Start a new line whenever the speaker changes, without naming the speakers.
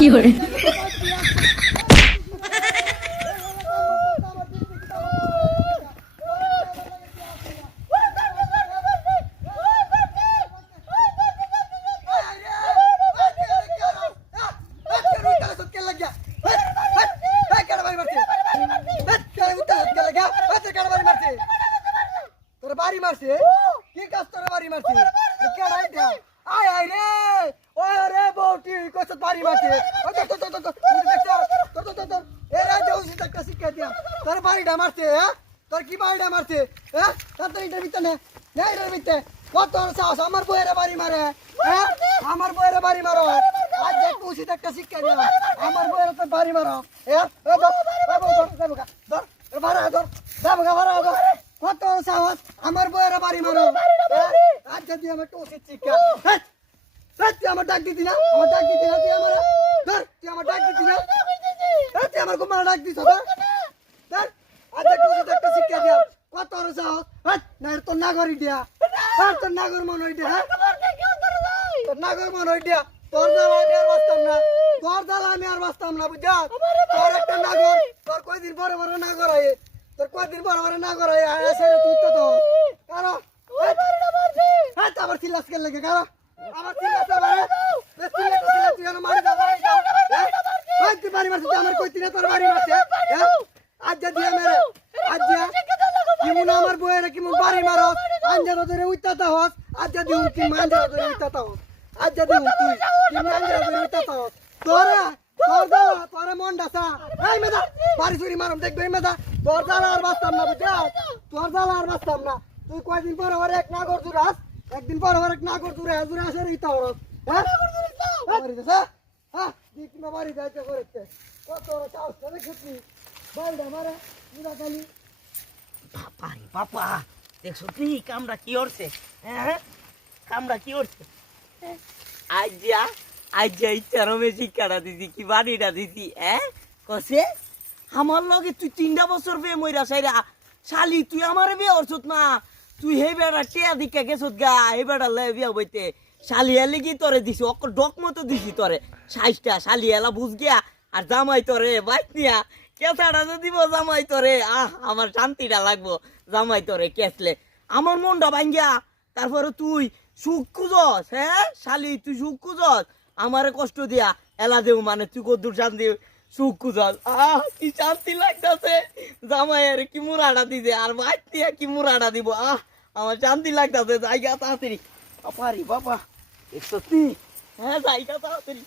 fiore,
তোর বাড়ি মারছে? কি কাজ তোর বাড়ি মারছে? আয় আয় রে। ওই বউটি কত বাড়ি ওই তো তো তো তো তো তো তো তো এ রাজা উচিত একটা শিক্ষা দিয়া তোর বাড়িটা মারছে হ্যাঁ তোর কি বাড়িটা মারছে হ্যাঁ তোর তো এটার ভিতরে নে নে এটার ভিতরে কত সাহস আমার বইয়ের বাড়ি মারে হ্যাঁ আমার বইয়ের বাড়ি মারো আজ একটু উচিত একটা শিক্ষা দিয়া আমার বইয়ের তো বাড়ি মারো হ্যাঁ এ ধর ধর ধর এ ভাড়া ধর বাবু ভাড়া ধর কত সাহস আমার বইয়ের বাড়ি মারো হ্যাঁ? আজ যদি আমার উচিত শিক্ষা হ্যাঁ? হ্যাঁ, আমার ডাক দিতি না আমার ডাক দিতি না তুই আমার ধর তুই আমার ডাক দিতি না। তুই আমার ঘুমানো ডাক দিছ ধর। ধর একটু উচিত একটা শিক্ষা দিয়া কত বড় সাহস হ্যাঁ, না তোর নাগরিক দিয়া। হ্যাঁ তোর নাগর মনে হইতে হ্যাঁ? তোর নাগর মনে হইতে তোর জ্বালা আমি আর বাঁচতাম না। তোর জ্বালা আমি আর বাঁচতাম না বুঝা? তোর একটা নাগর তোর কয়দিন পরে পরে নাগর হয় তোর কয়দিন পরে পরে নাগর হয় রে তুই তো তো। কারও তো আবার চিল্লাস কেন লাগে কারও? আমার চিল্লাস আবার বেশ চিল্লাস চিল্লাস তুই মারি দাও মারি দাও? হ্যাঁ, তুই বাড়ি মারছিস আমার কইতি না তোর বাড়ি মারছে? আজ যা দিয়া মেরে আজ যা। কিমুন আমার বইয়ের কিমুন বাড়ি মারো আঞ্জারা ধরে উইতাতা হস। আজ যদি উন কি মাঞ্জারা ধরে উইতাতা হস। আজ যদি উন তুই কি মাঞ্জারা ধরে উইতাতা না না। কয়দিন পর আবার এক না কর জুরাস একদিন পর আবার এক না কর জুরে জুরে আসে রে ইতা হরস হ্যাঁ বাড়ি দেশ হ্যাঁ দিক না বাড়ি যাইতে করেছে। কত চাষ করে খেতি বাড়িটা মারে মুদা খালি।
বাবা রে বাবা দেখছ তুই কামড়া কি করছে হ্যাঁ কামড়া কি করছে আজ যা আজ যা ইচ্ছা রমে শিক্ষাটা দিছি কি বাড়িটা দিছি হ্যাঁ? কসে আমার লগে তুই তিনটা বছর বে মইরা সাইরা শালি তুই আমারে বিয়ে করছত না? তুই হে বেড়া টিয়া দিকে গেছত গা হে বেড়া লয়ে বিয়া বইতে। শালি এলে কি তোরে দিছি, অক ডক মতো দিছি তোরে। সাইজটা শালি এলা বুঝ গিয়া, আর জামাই তোরে বাইক নিয়া কেসাটা তো দিব জামাই তোরে, আহ, আমার শান্তিটা লাগবো, জামাই তোরে কেসলে আমার মনটা ভাঙ্গিয়া, তারপরে তুই সুখ খুঁজস হ্যাঁ? শালি, তুই সুখ খুঁজস, আমারে কষ্ট দিয়া, এলা দেব মানে তুই কদ্দুর শান্তি, সুখ খুঁজস। আহ, কি শান্তি লাগতাছে জামাই আরে কি মুরাটা দিছে, আর বাইক দিয়া কি মুরাটা দিব, আহ। আমার শান্তি লাগতাছে জায়গা তাড়াতাড়ি। বাবা রে বাবা দেখছ তুই হ্যাঁ জায়গা তাড়াতাড়ি।